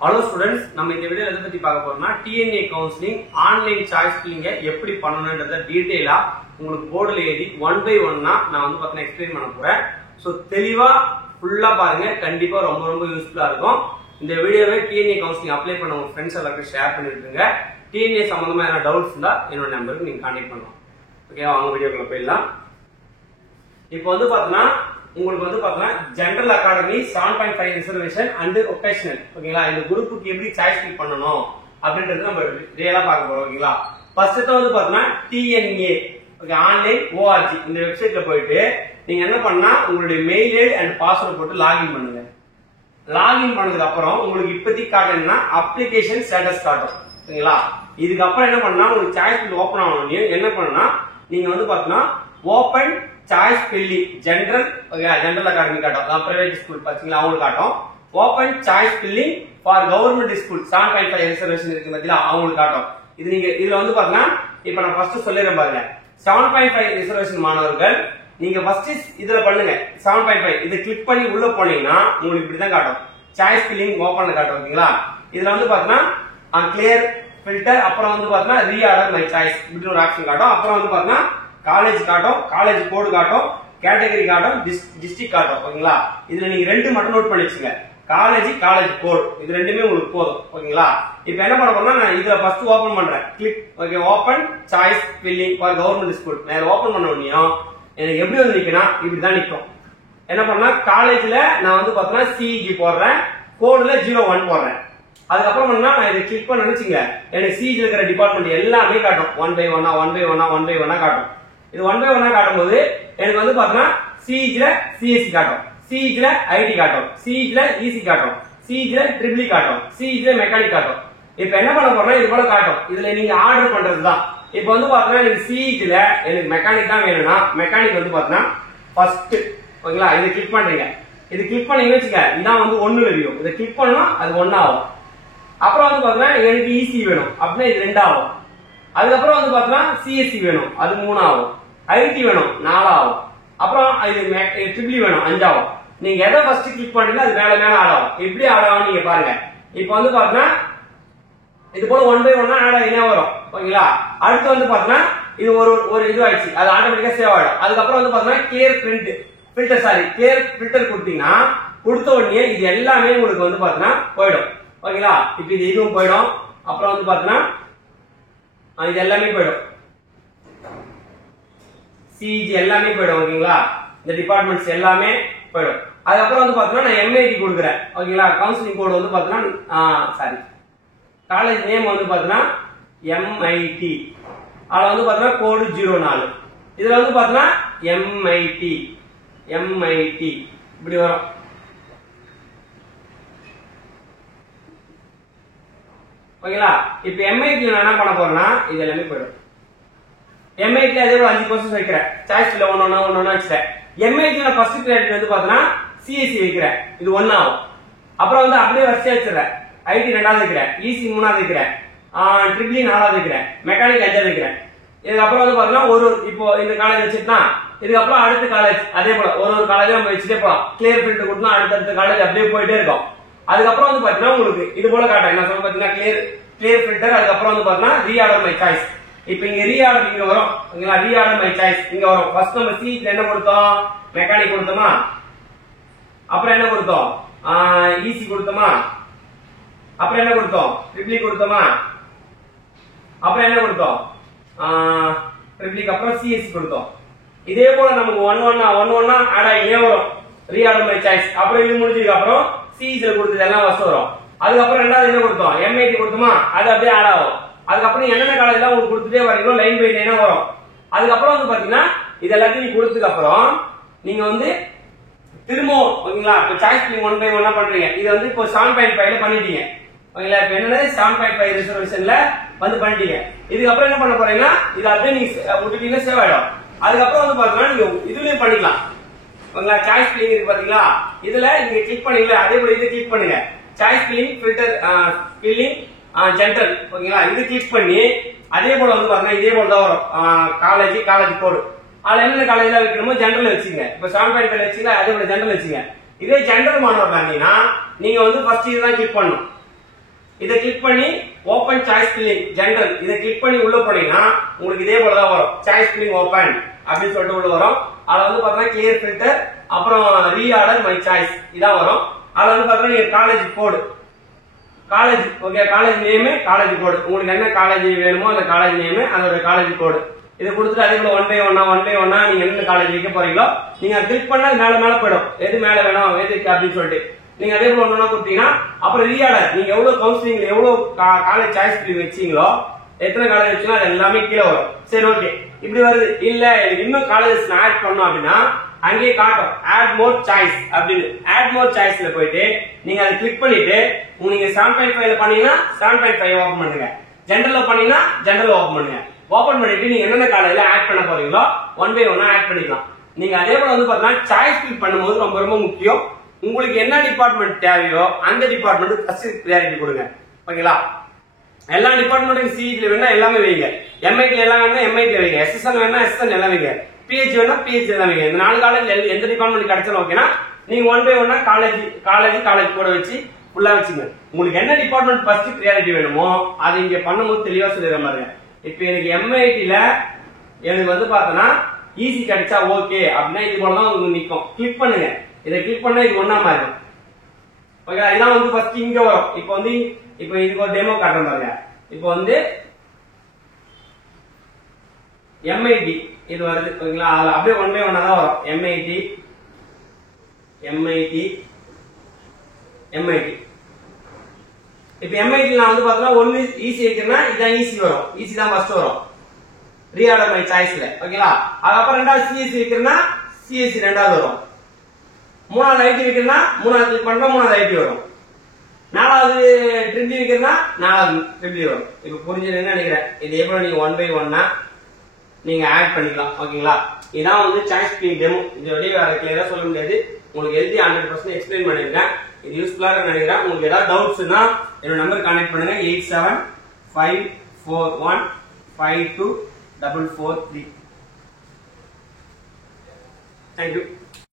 Hello students, நம்ம இந்த வீடியோல எதை பத்தி பார்க்க போறோம்னா TNA கவுன்சிலிங் ஆன்லைன் சாய்ஸ் ஃபில்லிங்க எப்படி பண்ணனும்ன்றத டீடைலா உங்களுக்கு போர்டுல எழுதி 1 by 1 நான் வந்து பார்த்தா எக்ஸ்பிளைன் பண்ண போறேன். சோ தெளிவா ஃபுல்லா பாருங்க, கண்டிப்பா ரொம்ப யூஸ்ஃபுல்லா இருக்கும். இந்த வீடியோவை TNA கவுன்சிலிங் அப்ளை பண்ண உங்க फ्रेंड्स எல்லாருக்கும் ஷேர் பண்ணிருங்க. TNA சம்பந்தமா என்ன டவுட்ஸ் இருந்தா என்னோட நம்பருக்கு நீங்க கான்டாக்ட் பண்ணலாம். ஓகே, வாங்க வீடியோக்குள்ள போயிடலாம். இப்போ வந்து பார்த்தா உங்களுக்கு வந்து பார்த்தா general academy 7.5 reservation and vocational, ஓகேங்களா? இந்த குரூப்புக்கு எப்படி சாய்ஸ் ஃபில் பண்ணணும் அப்படின்றது நம்ம ரியலா பார்க்க போறோம், ஓகேங்களா? ஃபர்ஸ்ட் வந்து பார்த்தா TNA ஓகே ஆன்லைன் ORG இந்த வெப்சைட்ல போயிட்டு நீங்க என்ன பண்ணா உங்களுடைய மெயில் ஐடி அண்ட் பாஸ்வேர்ட் போட்டு லாகின் பண்ணுங்க. லாகின் பண்ணதுக்கு அப்புறம் உங்களுக்கு இப்போதைக்கு காட்டணும்னா அப்ளிகேஷன் ஸ்டேட்டஸ் காட்டும், ஓகேங்களா? இதுக்கப்புறம் என்ன பண்ணா உங்களுக்கு சாய்ஸ் ஃபில் ஓபன் ஆகணும். என்ன பண்ணா நீங்க வந்து பார்த்தா open choice filling general general academy காட்டும், பிரைவேட் ஸ்கூல் பாத்தீங்களா அவங்களுக்கு காட்டும். Open choice filling for government school 7.5 reservation இருக்கு பாத்தீங்களா அவங்களுக்கு காட்டும். இது நீங்க இதுல வந்து பாத்தீங்கன்னா இப்ப நான் ஃபர்ஸ்ட் சொல்லிடுறேன் பாருங்க. 7.5 ரிசர்வேஷன் மாணவர்கள் நீங்க ஃபர்ஸ்ட் இதுல பண்ணுங்க. 7.5 இதை கிளிக் பண்ணி உள்ள போனீங்கன்னா உங்களுக்கு இப்படிதான் காட்டும், சாய்ஸ் ஃபில்லிங் ஓபன்ல காட்டும், ஓகேங்களா? இதுல வந்து பாத்தீங்கன்னா கிளியர் ஃபில்டர், அப்புறம் வந்து பாத்தீங்கன்னா ரீஆர்டர் மை சாய்ஸ் இப்படி ஒரு ஆப்ஷன் காட்டும். அப்புறம் வந்து பாத்தீங்கன்னா காலேஜ் காட்டும், காலேஜ் கோடு காட்டும், கேட்டகரி காட்டும், டிஸ்ட்ரிக்ட் காட்டும், ஓகேங்களா? இதுல நீங்க ரெண்டு மட்டும் நோட் பண்ணி வச்சுங்க, காலேஜ் கோடு, இது ரெண்டுமே உங்களுக்கு போதும், ஓகேங்களா? இப்போ என்ன பண்ண போறேன்னா நான் இதுல ஃபர்ஸ்ட் ஓபன் பண்றேன். Click okay open choice filling for government school. நான் ஓபன் பண்ண உடனே எனக்கு எப்படி வந்து நிக்கனா இப்படிதான் நிக்கும். என்ன பண்ணா காலேஜ்ல நான் வந்து பார்த்தா CEG போடுறேன், கோடுல 01 போடுறேன். அதுக்கப்புறம் பண்ணா நான் இதை கிளிக் பண்ண நினைச்சுங்க எனக்கு CEG இருக்கிற டிபார்ட்மெண்ட் எல்லாமே காட்டும். 1 by 1 காட்டும். இது 1 by 1 காட்டும் போது எனக்கு வந்து பாத்தீங்கன்னா CEG ல CSE காட்டும், CEG ல IT காட்டும், CEG ல EC காட்டும், CEG ல EEE காட்டும், CEG ல மெக்கானிக் காட்டும். இப்போ என்ன பண்ண போறேன்னா இது போல காட்டும். இதுல நீங்க ஆர்டர் பண்றதுதான். இப்போ வந்து பாத்தீங்கன்னா எனக்கு CEG ல எனக்கு மெக்கானிக் தான் வேணும்னா மெக்கானிக் வந்து பாத்தீங்கன்னா ஃபர்ஸ்ட், ஓகேங்களா? இதை கிளிக் பண்றீங்க. இது கிளிக் பண்ணீங்கன்னு வச்சுக்க இதான் வந்து 1ல இருக்கும். இதை கிளிக் பண்ணா அது 1 ஆகும். அப்புறம் வந்து பாத்தீங்கன்னா எனக்கு EC வேணும் அப்படின்னா இது 2 ஆகும். அதுக்கப்புறம் வந்து பாத்தீங்கன்னா CSE வேணும் அது 3 ஆகும். IT வேணும் 4 ஆகும். அப்புறம் இது EEE வேணும் 5 ஆகும். நீங்க எதை ஃபர்ஸ்ட் கிளிக் பண்ணீங்க அது மேல ஆட் ஆகும். எப்படி ஆட் ஆகும் நீங்க பாருங்க. இப்போ வந்து பாத்தீங்கன்னா இது போல 1 by 1 ஆட் ஆகினே வரும், ஓகேங்களா? அடுத்து வந்து பாத்தீங்கன்னா இது ஒரு இது ஆயிடுச்சு, அது ஆட்டோமேட்டிக்கா சேவ் ஆயிடும். அதுக்கப்புறம் வந்து பாத்தீங்கன்னா கிளியர் ஃபில்டர் கொடுத்தீங்கன்னா கொடுத்த உடனே இது எல்லாமே உங்களுக்கு வந்து பாத்தீங்கன்னா போயிடும், ஓகேங்களா? இப்போ இது இதுவும் போயிடும். அப்புறம் வந்து பாத்தீங்கன்னா இது எல்லாமே போயிடும், CEG எல்லாமே போயிடும், ஓகேங்களா? இந்த டிபார்ட்மெண்ட்ஸ் எல்லாமே போயிடும். அதுக்கப்புறம் வந்து பாத்தீங்கன்னா நான் MIT கொடுக்குறேன், ஓகேங்களா? கவுன்சிலிங் கோடு வந்து பாத்தீங்கன்னா காலேஜ் நேம் வந்து பாத்தீங்கன்னா MIT, அதுல வந்து பாத்தீங்கன்னா கோடு 04. இதுல வந்து பாத்தீங்கன்னா MIT இப்படி வரும், ஓகேங்களா? இப்ப MIT நான் என்ன பண்ண போறேன்னா இது எல்லாமே போயிடும். MIT அதே போல 5% வைக்கிறேன், சாய்ஸ்ல ஒன்னு வச்சுட்டேன். MIT ல ஃபர்ஸ்ட் பிரையாரிட்டி வந்து பாத்தீங்கன்னா CSE வைக்கிறேன், இது 1 ஆகும். அப்புறம் வந்து அப்படியே வரிசையா வச்சிடுறேன். IT 2வது வைக்கிறேன், EC 3வது வைக்கிறேன், EEE 4வது வைக்கிறேன், மெக்கானிக் 5வது வைக்கிறேன். இதுக்கப்புறம் வந்து பாத்தீங்கன்னா இப்போ இந்த காலேஜ் வச்சுட்டா இதுக்கப்புறம் அடுத்த காலேஜ் அதே போல ஒரு காலேஜா நம்ம வச்சுட்டே போலாம். கிளியர் ஃபில்டர் கொடுத்தா அடுத்த காலேஜ் அப்படியே போயிட்டே இருக்கும். அதுக்கப்புறம் வந்து பாத்தீங்கன்னா உங்களுக்கு இது போல காட்டும். என்ன சொல்ல பாத்தீங்கன்னா கிளியர் ஃபில்டர், அதுக்கப்புறம் வந்து பாத்தீங்கன்னா ரீஆர்டர் மை சாய்ஸ். இப்போ இங்க ரீஆர்டர் இங்க வரும், ஓகேங்களா? ரீஆர்டர் மை சாய்ஸ் இங்க வரும். ஃபர்ஸ்ட் நம்ம CEG என்ன கொடுத்தோம், மெக்கானிக் கொடுத்தோமா, அப்புறம் என்ன கொடுத்தோம், EC கொடுத்தோமா, அப்புறம் என்ன கொடுத்தோம், EEE கொடுத்தோமா, அப்புறம் என்ன கொடுத்தோம், EEE அப்புறம் CSE கொடுத்தோம். இதே போல நமக்கு 1 ஆட் ஆகியே வரும், ரீஆர்டர் மை சாய்ஸ். அப்புறம் இது முடிஞ்சதுக்கு அப்புறம் CEG ல கொடுத்தது எல்லாம் ஃபர்ஸ்ட் வரும். அதுக்கப்புறம் ரெண்டாவது என்ன கொடுத்தோம், MIT கொடுத்தோமா, அது அப்படியே ஆட் ஆகும். அதுக்கப்புறம் என்னென்ன காலேஜ்லாம் உங்களுக்கு கொடுத்துட்டே வரீங்களோ லைன் பை லைனா வரும். அதுக்கப்புறம் வந்து பாத்தீங்கன்னா இது எல்லாத்தையும் நீங்க கொடுத்ததுக்கு அப்புறம் நீங்க வந்து திரும்ப, ஓகேங்களா? இப்போ சாய்ஸ் ஃபில்லிங் 1 by 1 பண்றீங்க. இது வந்து இப்போ 7.5 ல பண்ணிட்டீங்க, ஓகேங்களா? இப்போ என்னன்னா 7.5 ரிசர்வேஷன்ல வந்து பண்ணிட்டீங்க. இதுக்கப்புறம் என்ன பண்ண போறீங்கன்னா இது அப்படியே நீங்க விட்டுட்டீங்கன்னா சேவ் ஆயிடும். அதுக்கப்புறம் வந்து பாத்தீங்கன்னா நீங்க இதுலயும் பண்ணிக்கலாம், ஓகேங்களா? சாய்ஸ் ஃபில்லிங் இருக்கு பாத்தீங்களா, இதுல நீங்க கிளிக் பண்ணீங்களா அதே போல இதை கிளிக் பண்ணுங்க. Choice filling filter filling general, ஓகேங்களா? இது கிளிக் பண்ணி அதே போல வந்து பாத்தீங்கன்னா இதே போல தான் வரும். காலேஜ் கோடு அதுல என்னென்ன காலேஜ்ல வைக்கணுமோ ஜெனரல் வச்சுங்க. இப்போ 7.5 வச்சுங்களா அதே போல ஜெனரல் வச்சுங்க. இதே ஜெனரல் மாணவர் இருந்தீங்கன்னா நீங்க வந்து ஃபர்ஸ்ட் இதுதான் கிளிக் பண்ணணும், இதை கிளிக் பண்ணி ஓபன் சாய்ஸ் ஃபில்லிங் ஜெனரல் இதை கிளிக் பண்ணி உள்ள போனீங்கன்னா உங்களுக்கு இதே போல தான் வரும். சாய்ஸ் ஃபில்லிங் ஓபன் அப்படின்னு சொல்லிட்டு உள்ள வரும். அதுல வந்து பாத்தீங்கன்னா கிளியர் ஃபில்டர் அப்புறம் ரீஆர்டர் மை சாய்ஸ் இதான் வரும். அதுல வந்து பாத்தீங்கன்னா நீங்க காலேஜ் கோடு college okay college name college கோடு உங்களுக்கு என்ன காலேஜ் வேணுமோ அந்த காலேஜ் நேம் அதோட காலேஜ் கோடு இதை கொடுத்துட்டு அதே போல 1 by 1 நீங்க எந்த காலேஜ் வைக்க போறீங்களோ நீங்க கிளிக் பண்ணா மேல போயிடும். எது மேல வேணும் எதுக்கு அப்படின்னு சொல்லிட்டு நீங்க அதே போல ஒண்ணா கொடுத்தீங்கன்னா அப்புறம் ரீஆர்டர் நீங்க எவ்வளவு கவுன்சிலிங் எவ்வளவு காலேஜ் சாய்ஸ் ஃபில்லிங் வச்சீங்களோ எத்தனை காலேஜ் வச்சீங்களோ அது எல்லாமே கீழே வரும். சரி ஓகே இப்படி வருது இல்ல எனக்கு இன்னும் காலேஜஸ் ஆட் பண்ணணும் அப்படின்னா அங்கேயே காட்டும் ஆட் மோர் சாய்ஸ் அப்படின்னு. ஆட் மோர் சாய்ஸ்ல போயிட்டு நீங்க அதை கிளிக் பண்ணிட்டு நீங்க 7.5 பண்ணீங்கன்னா 7.5 ஓபன் பண்ணுங்க. ஜெனரல்ல பண்ணீங்கன்னா ஜெனரல் ஓபன் பண்ணுங்க. ஓபன் பண்ணிட்டு நீங்க என்னென்ன காலேஜ்ல ஆட் பண்ண போறீங்களோ 1 by 1 ஆட் பண்ணிக்கலாம். நீங்க அதே போல வந்து பாத்தீங்கன்னா சாய்ஸ் ஃபில் பண்ணும்போது ரொம்ப ரொம்ப முக்கியம். உங்களுக்கு என்ன டிபார்ட்மெண்ட் தேவையோ அந்த டிபார்ட்மெண்ட் ஃபர்ஸ்ட் பிரியாரிட்டி கொடுங்க. ஓகேங்களா? எல்லா டிபார்ட்மெண்ட்டுக்கும் சிஇடி வேணா எல்லாமே வைங்க. எம்ஐடி எல்லாம் வேணா எம்ஐடி வைங்க. எஸ்எஸ்என் வேணா எஸ்எஸ்என் எல்லாம் வைங்க. பிஹெச் வேணா பிஹெச் எல்லாம் வைங்க. இந்த 4 காலேஜ் எந்த டிபார்ட்மெண்ட் கிடைச்சாலும் ஓகேனா நீங்க 1 by 1 காலேஜ் கூட வச்சு ஃபுல்லா வச்சுங்க. உங்களுக்கு என்ன டிபார்ட்மெண்ட் ஃபர்ஸ்ட் பிரியாரிட்டி வேணுமோ அதை இங்க பண்ணும்போது தெளிவா சொல்லிடுற பாருங்க. இப்ப எனக்கு எம்ஐடில எனக்கு வந்து பார்த்தனா ஈஸி கிடைச்சா ஓகே அப்படின்னா இது போல தான் உங்களுக்கு நிக்கும். கிளிக் பண்ணுங்க. இதை கிளிக் பண்ணா இது ஒண்ணா மாறும். ஓகே இதான் வந்து ஃபர்ஸ்ட் இங்க வரும். இப்போ இதுக்கு ஒரு டெமோ காட்டுறேன் பாருங்க. இப்போ வந்து எம்ஐடி இது வருது ஓகேங்களா? அதுல அப்படியே 1 by 1 தான் வரும். எம்ஐடி இப்ப எம்ஐடி நான் வந்து பார்த்தா ஒன்னு ஈஸி இருக்குன்னா இதான் ஈஸி வரும். ஈஸி தான் ஃபர்ஸ்ட் வரும் ரீஆர்டர் மை சாய்ஸ்ல ஓகேங்களா? அதுக்கப்புறம் ரெண்டாவது சிஎஸ்சி வைக்கிறேன்னா சிஎஸ்சி ரெண்டாவது வரும். மூணாவது ஐடி வைக்கிறேன்னா மூணாவது கிளிக் பண்ணா மூணாவது ஐடி வரும். நாலாவது ட்ரிபிள் வைக்கிறேன்னா நாலாவது ட்ரிபிள் வரும். இப்ப புரிஞ்சதுன்னு நினைக்கிறேன். இதே போல நீங்க 1 by 1 நீங்க ஆட் பண்ணிக்கலாம். ஓகேங்களா? இதான் வந்து சாய்ஸ் ஃபில்லிங் டெமோ. இதோட வேற கிளியரா சொல்ல முடியாது. உங்களுக்கு எழுதி 100% எக்ஸ்பிளைன் பண்ணிருக்கேன். இது யூஸ்ஃபுல்லா நினைக்கிறேன். உங்களுக்கு ஏதாவது டவுட்ஸ்னா என்னோட நம்பர் கான்டாக்ட் பண்ணுங்க 8754152443. Thank you.